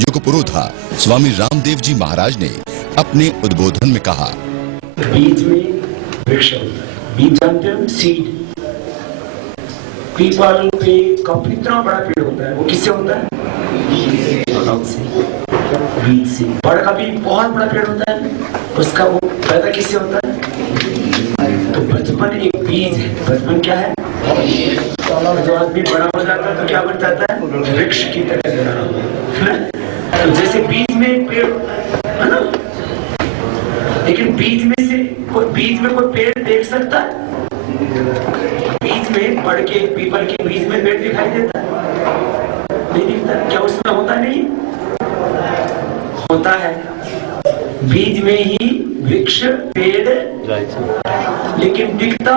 युग पुरोधा स्वामी रामदेव जी महाराज ने अपने उद्बोधन में कहा, बीज में वृक्ष होता है। बीज जानते हो, सीड। पीपल पे काफी इतना बड़ा पेड़ होता है, वो किससे होता है? बीज से। बड़ का भी बहुत बड़ा पेड़ होता है, उसका वो पैदा किससे होता है? तो बचपन एक बीज है। बचपन क्या है? जब आदमी बड़ा हो जाता है तो क्या बन जाता है? वृक्ष की तरह बड़ा होता है। तो जैसे बीज में पेड़ है ना, लेकिन बीज में कोई पेड़ देख सकता है? बीज में पड़ के पीपल के बीज में पेड़ दिखाई देता है? नहीं दिखता। क्या उसमें होता नहीं? होता है। बीज में ही वृक्ष पेड़, लेकिन दिखता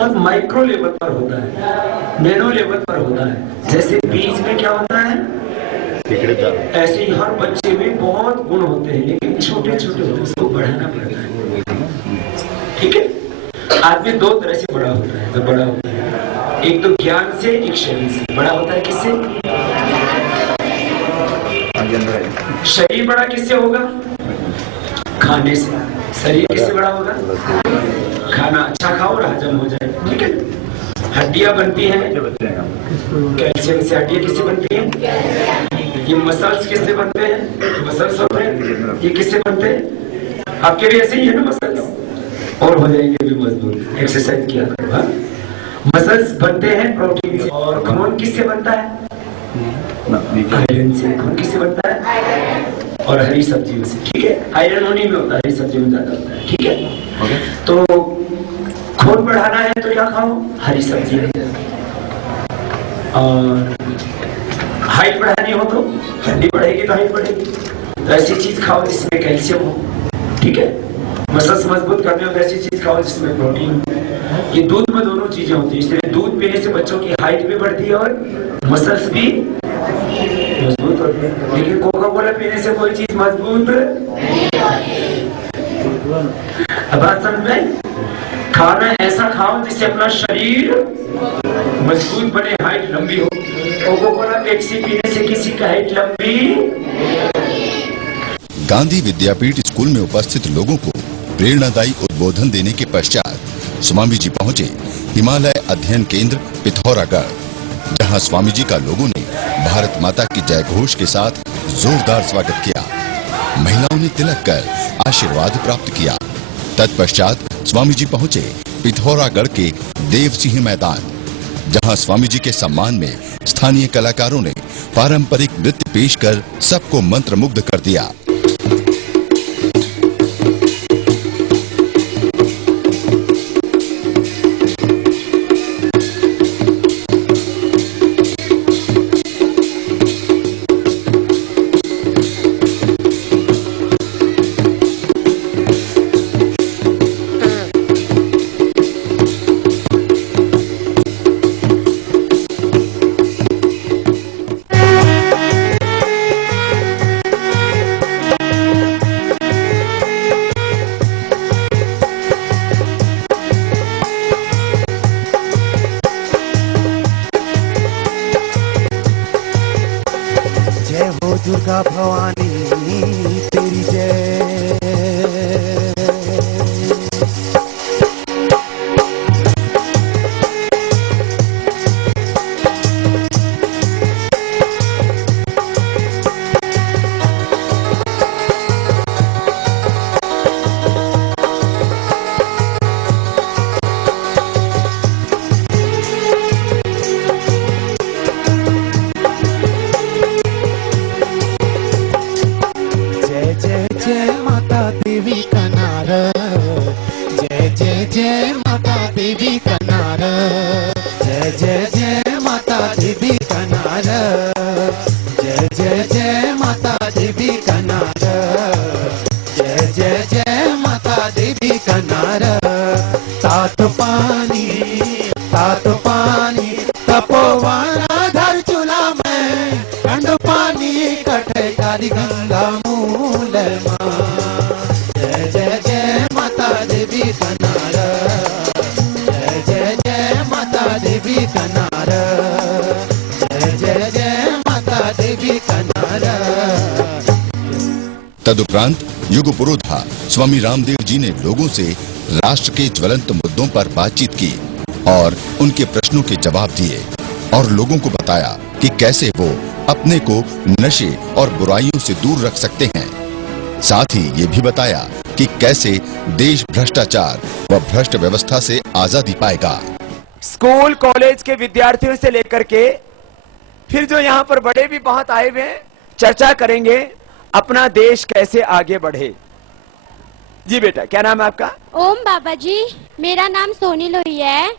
और माइक्रो लेवल पर होता है, नैनो लेवल पर होता है। जैसे बीज में क्या होता है, ऐसे ही हर बच्चे में बहुत गुण होते हैं, लेकिन छोटे छोटे होते हैं, उसको बढ़ाना पड़ता है। ठीक है। आदमी दो तरह से बड़ा होता है। तो बड़ा होता है एक तो ज्ञान से, एक शरीर से। बड़ा होता है किससे? शरीर बड़ा किससे होगा? खाने से। शरीर किससे बड़ा होगा? खाना अच्छा खाओ और हजम हो जाए। ठीक है। हड्डियां बनती हैं कैल्शियम से। हड्डियां किससे बनती हैं? ये मसल्स किससे बनते हैं? मसल्स होते हैं। ये किससे बनते हैं? आपके भी ऐसे ही है ना मसल्स, और हो जाएंगे भी मजबूत। एक्सरसाइज किया करो। हाँ, मसल्स बनते हैं प्रोटीन से। और खून किससे बनता है? आयरन से। खून किससे बनता है? और हरी सब्जियों से। ठीक है। आयरन उन्हीं में होता है, हरी सब्जियों में ज्यादा होता है। ठीक है। तो खून बढ़ाना है तो क्या खाओ? हरी सब्जी। और हाइट बढ़ानी हो तो हड्डी बढ़ेगी तो हाइट बढ़ेगी, तो ऐसी चीज खाओ जिसमें कैल्शियम हो। ठीक है। मसल्स मजबूत करने हो तो ऐसी चीज खाओ जिसमें प्रोटीन हो। ये दूध में दोनों चीजें होती है, इसलिए दूध पीने से बच्चों की हाइट भी बढ़ती है और मसल्स भी मजबूत होती है। लेकिन कोका कोला पीने से कोई चीज मजबूत अब बात समझ में? खाना ऐसा खाओ जिससे अपना शरीर मजबूत बने, हाइट लंबी हो। कोका कोला पेप्सी पीने से किसी का हाइट लंबी। गांधी विद्यापीठ स्कूल में उपस्थित लोगों को प्रेरणादायी उद्बोधन देने के पश्चात स्वामी जी पहुंचे हिमालय अध्ययन केंद्र पिथौरागढ़, जहां स्वामी जी का लोगों ने भारत माता की जय घोष के साथ जोरदार स्वागत किया। महिलाओं ने तिलक कर आशीर्वाद प्राप्त किया। तत्पश्चात स्वामी जी पहुंचे पिथौरागढ़ के देव सिंह मैदान, जहां स्वामी जी के सम्मान में स्थानीय कलाकारों ने पारंपरिक नृत्य पेश कर सबको मंत्रमुग्ध कर दिया। दुर्गा भवानी तेरी जय। जय जय जय माता देवी कनारा। तदुपरांत युग पुरोधा स्वामी रामदेव जी ने लोगों से राष्ट्र के ज्वलंत मुद्दों पर बातचीत की और उनके प्रश्नों के जवाब दिए और लोगों को बताया कि कैसे वो अपने को नशे और बुराइयों से दूर रख सकते हैं। साथ ही ये भी बताया कि कैसे देश भ्रष्टाचार व भ्रष्ट व्यवस्था से आजादी पाएगा। स्कूल कॉलेज के विद्यार्थियों से लेकर के फिर जो यहाँ पर बड़े भी बहुत आए हुए हैं, चर्चा करेंगे अपना देश कैसे आगे बढ़े। जी बेटा, क्या नाम है आपका? ओम बाबा जी, मेरा नाम सोनी लोहिया है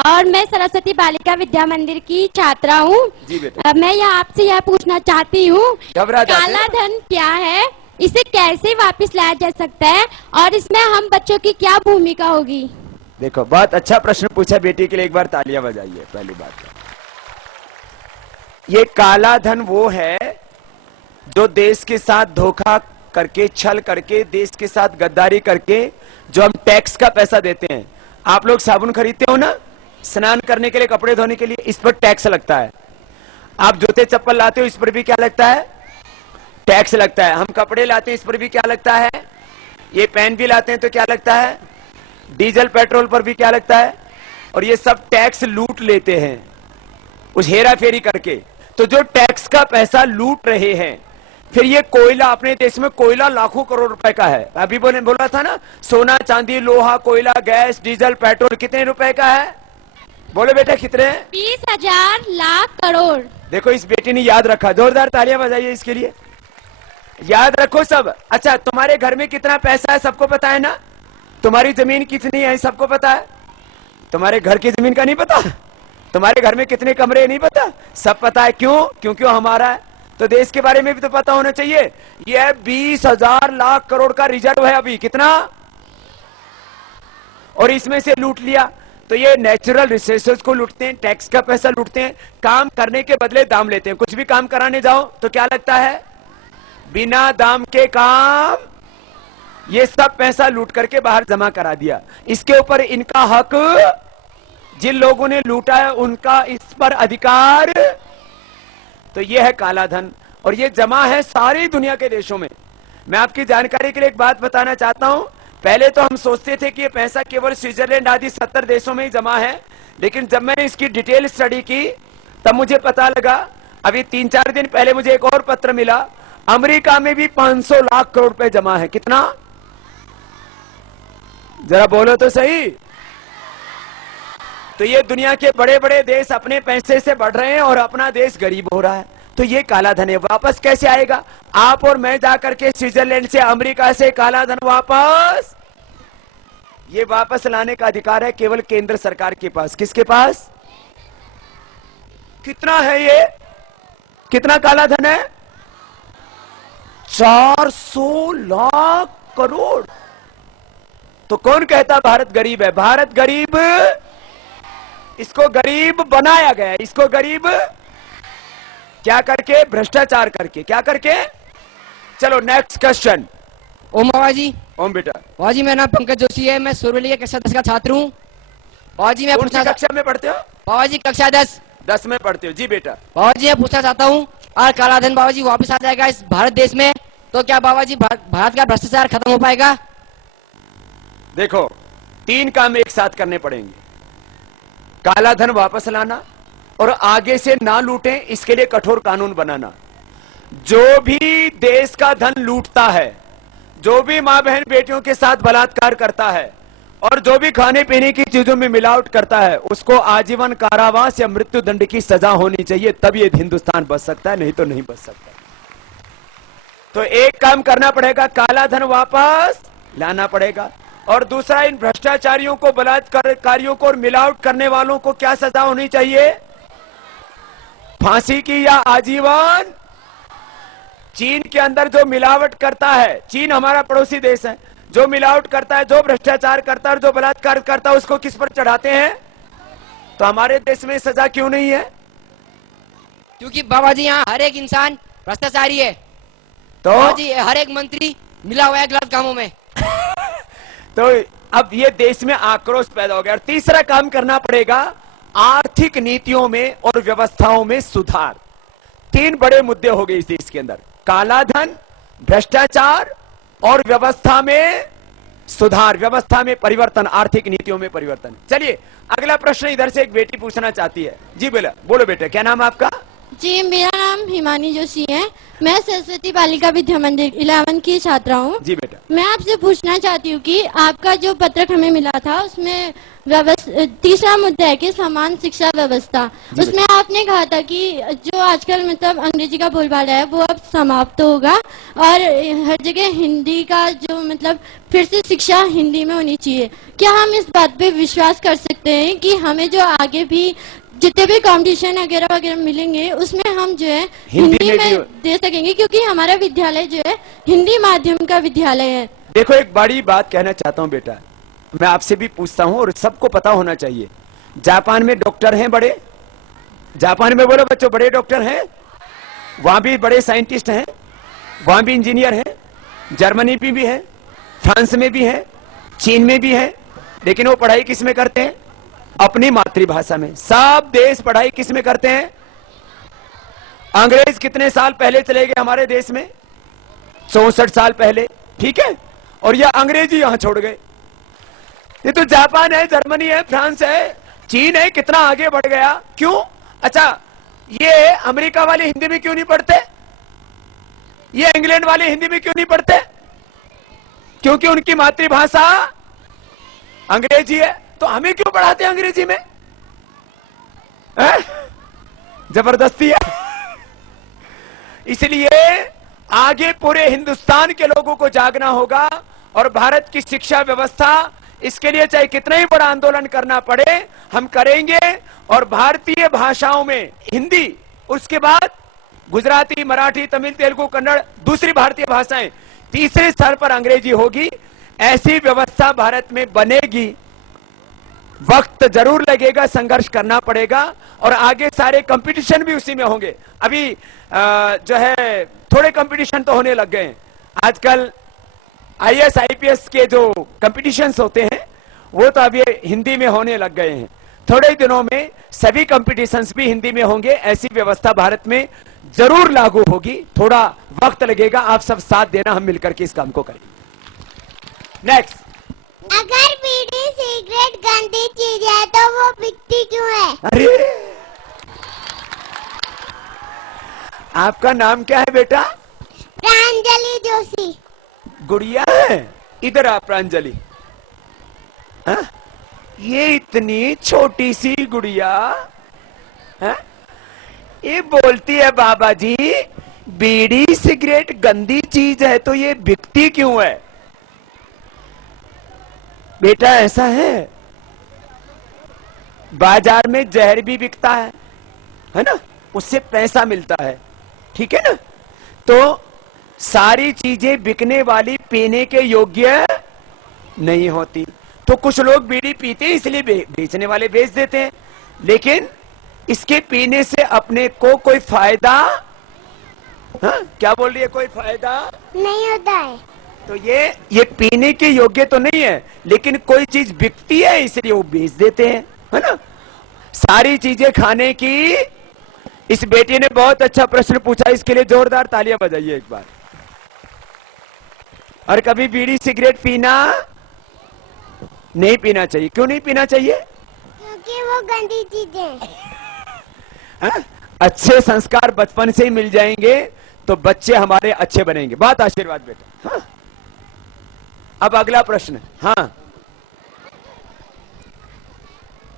और मैं सरस्वती बालिका विद्या मंदिर की छात्रा हूँ। जी बेटा। मैं यहाँ आपसे यह पूछना चाहती हूँ, काला धन क्या है, इसे कैसे वापस लाया जा सकता है और इसमें हम बच्चों की क्या भूमिका होगी? देखो, बहुत अच्छा प्रश्न पूछा बेटी के लिए, एक बार तालियां बजाइए। पहली बात, ये काला धन वो है जो देश के साथ धोखा करके, छल करके, देश के साथ गद्दारी करके जो हम टैक्स का पैसा देते हैं। आप लोग साबुन खरीदते हो ना, स्नान करने के लिए, कपड़े धोने के लिए, इस पर टैक्स लगता है। आप जूते चप्पल लाते हो, इस पर भी क्या लगता है? टैक्स लगता है। हम कपड़े लाते हैं, इस पर भी क्या लगता है? ये पेन भी लाते हैं तो क्या लगता है? डीजल पेट्रोल पर भी क्या लगता है? और ये सब टैक्स लूट लेते हैं उस हेरा फेरी करके। तो जो टैक्स का पैसा लूट रहे हैं, फिर ये कोयला, अपने देश में कोयला लाखों करोड़ रुपए का है। अभी बोला था ना, सोना चांदी लोहा कोयला गैस डीजल पेट्रोल कितने रुपए का है? बोलो बेटा, कितने? 20,000 लाख करोड़। देखो, इस बेटी ने याद रखा, जोरदार तालियां बजाइए इसके लिए। याद रखो सब। अच्छा, तुम्हारे घर में कितना पैसा है सबको पता है ना? तुम्हारी जमीन कितनी है सबको पता है? तुम्हारे घर की जमीन का नहीं पता? तुम्हारे घर में कितने कमरे नहीं पता? सब पता है। क्यों? क्योंकि हमारा है। तो देश के बारे में भी तो पता होना चाहिए। यह 20,000 लाख करोड़ का रिजर्व है अभी। कितना? और इसमें से लूट लिया। तो ये नेचुरल रिसोर्सेज को लूटते हैं, टैक्स का पैसा लूटते हैं, काम करने के बदले दाम लेते हैं। कुछ भी काम कराने जाओ तो क्या लगता है? बिना दाम के काम। ये सब पैसा लूट करके बाहर जमा करा दिया। इसके ऊपर इनका हक, जिन लोगों ने लूटा है उनका इस पर अधिकार। तो ये है काला धन और ये जमा है सारी दुनिया के देशों में। मैं आपकी जानकारी के लिए एक बात बताना चाहता हूं। पहले तो हम सोचते थे कि ये पैसा केवल स्विट्जरलैंड आदि 70 देशों में ही जमा है, लेकिन जब मैंने इसकी डिटेल स्टडी की तब मुझे पता लगा, अभी 3-4 दिन पहले मुझे एक और पत्र मिला, अमेरिका में भी 500 लाख करोड़ रुपए जमा है। कितना? जरा बोलो तो सही। तो ये दुनिया के बड़े बड़े देश अपने पैसे से बढ़ रहे हैं और अपना देश गरीब हो रहा है। तो ये काला धन है, वापस कैसे आएगा? आप और मैं जाकर के स्विट्जरलैंड से, अमेरिका से काला धन वापस, ये वापस लाने का अधिकार है केवल केंद्र सरकार के पास। किसके पास? कितना है ये? कितना काला धन है? 400 लाख करोड़। तो कौन कहता भारत गरीब है? भारत गरीब, इसको गरीब बनाया गया है। इसको गरीब क्या करके? भ्रष्टाचार करके। क्या करके? चलो नेक्स्ट क्वेश्चन। ओम बाबा जी। ओम बेटा। बाबा जी, मेरा नाम पंकज जोशी है, मैं सुरवली कक्षा 10 का छात्र हूँ। बाबा जी, मैं पूछना, कक्षा में पढ़ते हो? बाबा जी, कक्षा 10 में पढ़ते हो। जी बेटा। बाबा जी, मैं पूछना चाहता हूँ, और काला धन बाबा जी वापस आ जाएगा इस भारत देश में, तो क्या बाबा जी भारत का भ्रष्टाचार खत्म हो पाएगा? देखो, 3 काम एक साथ करने पड़ेंगे। काला धन वापस लाना और आगे से ना लूटें, इसके लिए कठोर कानून बनाना। जो भी देश का धन लूटता है, जो भी मां बहन बेटियों के साथ बलात्कार करता है और जो भी खाने पीने की चीजों में मिलावट करता है, उसको आजीवन कारावास या मृत्यु दंड की सजा होनी चाहिए। तब ये हिंदुस्तान बच सकता है, नहीं तो नहीं बच सकता। तो एक काम करना पड़ेगा, काला धन वापस लाना पड़ेगा। और दूसरा, इन भ्रष्टाचारियों को, बलात्कारियों को और मिलावट करने वालों को क्या सजा होनी चाहिए? फांसी की या आजीवन। चीन के अंदर जो मिलावट करता है, चीन हमारा पड़ोसी देश है, जो मिलावट करता है, जो भ्रष्टाचार करता है और जो बलात्कार करता है, उसको किस पर चढ़ाते हैं? तो हमारे देश में सजा क्यों नहीं है? क्योंकि बाबा जी यहाँ हर एक इंसान भ्रष्टाचारी है। तो बाबा जी, हर एक मंत्री मिला हुआ है गलत कामों में। तो अब ये देश में आक्रोश पैदा हो गया। और तीसरा काम करना पड़ेगा, आर्थिक नीतियों में और व्यवस्थाओं में सुधार। 3 बड़े मुद्दे हो गए इस देश के अंदर, काला धन, भ्रष्टाचार और व्यवस्था में सुधार, व्यवस्था में परिवर्तन, आर्थिक नीतियों में परिवर्तन। चलिए अगला प्रश्न इधर से एक बेटी पूछना चाहती है। जी बोलो बेटे, क्या नाम है आपका? जी, मेरा नाम हिमानी जोशी है। मैं सरस्वती बालिका विद्या मंदिर 11 की छात्रा हूँ। जी बेटा, मैं आपसे पूछना चाहती हूँ कि आपका जो पत्रक हमें मिला था उसमें तीसरा मुद्दा है कि समान शिक्षा व्यवस्था, उसमें आपने कहा था कि जो आजकल मतलब अंग्रेजी का बोलबाला है वो अब समाप्त होगा और हर जगह हिंदी का जो मतलब फिर से शिक्षा हिंदी में होनी चाहिए। क्या हम इस बात पे विश्वास कर सकते हैं कि हमें जो आगे भी जितने भी कंपटीशन वगैरह वगैरह मिलेंगे उसमें हम जो है हिंदी में दे सकेंगे, क्योंकि हमारा विद्यालय जो है हिंदी माध्यम का विद्यालय है। देखो एक बड़ी बात कहना चाहता हूँ बेटा, मैं आपसे भी पूछता हूँ और सबको पता होना चाहिए। जापान में डॉक्टर हैं बड़े, जापान में बोलो बच्चों बड़े डॉक्टर हैं, वहां भी बड़े साइंटिस्ट हैं, वहां भी इंजीनियर हैं, जर्मनी में भी है, फ्रांस में भी है, चीन में भी है, लेकिन वो पढ़ाई किस में करते हैं? अपनी मातृभाषा में। सब देश पढ़ाई किस में करते हैं? अंग्रेज कितने साल पहले चले गए हमारे देश में? 64 साल पहले, ठीक है, और ये अंग्रेजी यहां छोड़ गए। ये तो जापान है, जर्मनी है, फ्रांस है, चीन है, कितना आगे बढ़ गया। क्यों? अच्छा, ये अमेरिका वाले हिंदी में क्यों नहीं पढ़ते? ये इंग्लैंड वाले हिंदी में क्यों नहीं पढ़ते? क्योंकि उनकी मातृभाषा अंग्रेजी है। तो हमें क्यों पढ़ाते हैं अंग्रेजी में? जबरदस्ती है। इसलिए आगे पूरे हिंदुस्तान के लोगों को जागना होगा और भारत की शिक्षा व्यवस्था, इसके लिए चाहे कितना ही बड़ा आंदोलन करना पड़े हम करेंगे। और भारतीय भाषाओं में हिंदी, उसके बाद गुजराती, मराठी, तमिल, तेलुगु, कन्नड़, दूसरी भारतीय भाषाएं, तीसरे स्तर पर अंग्रेजी होगी। ऐसी व्यवस्था भारत में बनेगी। वक्त जरूर लगेगा, संघर्ष करना पड़ेगा और आगे सारे कंपटीशन भी उसी में होंगे। अभी जो है थोड़े कंपटीशन तो होने लग गए हैं। आजकल आईएएस आईपीएस के जो कंपटीशंस होते हैं वो तो अभी हिंदी में होने लग गए हैं। थोड़े दिनों में सभी कंपटीशंस भी हिंदी में होंगे। ऐसी व्यवस्था भारत में जरूर लागू होगी। थोड़ा वक्त लगेगा, आप सब साथ देना, हम मिलकर के इस काम को करेंगे। नेक्स्ट, अगर बीड़ी सिगरेट गंदी चीज है तो वो बिकती क्यों है? अरे आपका नाम क्या है बेटा? प्रांजलि जोशी। गुड़िया है? इधर आ प्रांजलि। हाँ? ये इतनी छोटी सी गुड़िया, हाँ? ये बोलती है बाबा जी बीड़ी सिगरेट गंदी चीज है तो ये बिकती क्यों है? बेटा ऐसा है, बाजार में जहर भी बिकता है ना, उससे पैसा मिलता है, ठीक है ना। तो सारी चीजें बिकने वाली पीने के योग्य नहीं होती। तो कुछ लोग बीड़ी पीते हैं इसलिए बेचने वाले बेच देते हैं, लेकिन इसके पीने से अपने को कोई फायदा, हाँ क्या बोल रही है, कोई फायदा नहीं होता है। तो ये पीने के योग्य तो नहीं है, लेकिन कोई चीज बिकती है इसलिए वो बेच देते हैं, है ना। सारी चीजें खाने की। इस बेटी ने बहुत अच्छा प्रश्न पूछा, इसके लिए जोरदार तालियां बजाइए एक बार। और कभी बीड़ी सिगरेट पीना नहीं पीना चाहिए। क्यों नहीं पीना चाहिए? क्योंकि वो गंदी चीजें। अच्छे संस्कार बचपन से ही मिल जाएंगे तो बच्चे हमारे अच्छे बनेंगे। बहुत आशीर्वाद बेटा। हाँ? अब अगला प्रश्न। हाँ,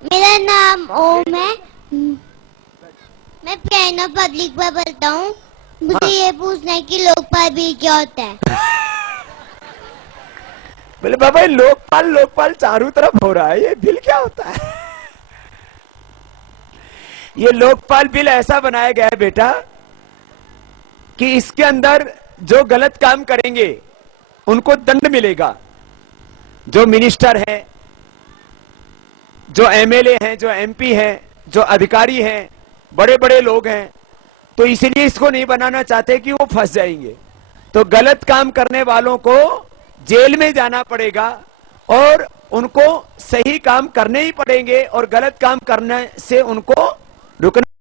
मेरा नाम ओम है, मैं प्यानो पब्लिक में पढ़ता हूँ। मुझे ये पूछना है कि लोकपाल बिल क्या होता है? बोले बाबा लोकपाल चारों तरफ हो रहा है, ये बिल क्या होता है? ये लोकपाल बिल ऐसा बनाया गया है बेटा कि इसके अंदर जो गलत काम करेंगे उनको दंड मिलेगा। जो मिनिस्टर हैं, जो एमएलए हैं, जो एमपी हैं, जो अधिकारी हैं, बड़े बड़े लोग हैं, तो इसलिए इसको नहीं बनाना चाहते कि वो फंस जाएंगे। तो गलत काम करने वालों को जेल में जाना पड़ेगा और उनको सही काम करने ही पड़ेंगे और गलत काम करने से उनको रुकना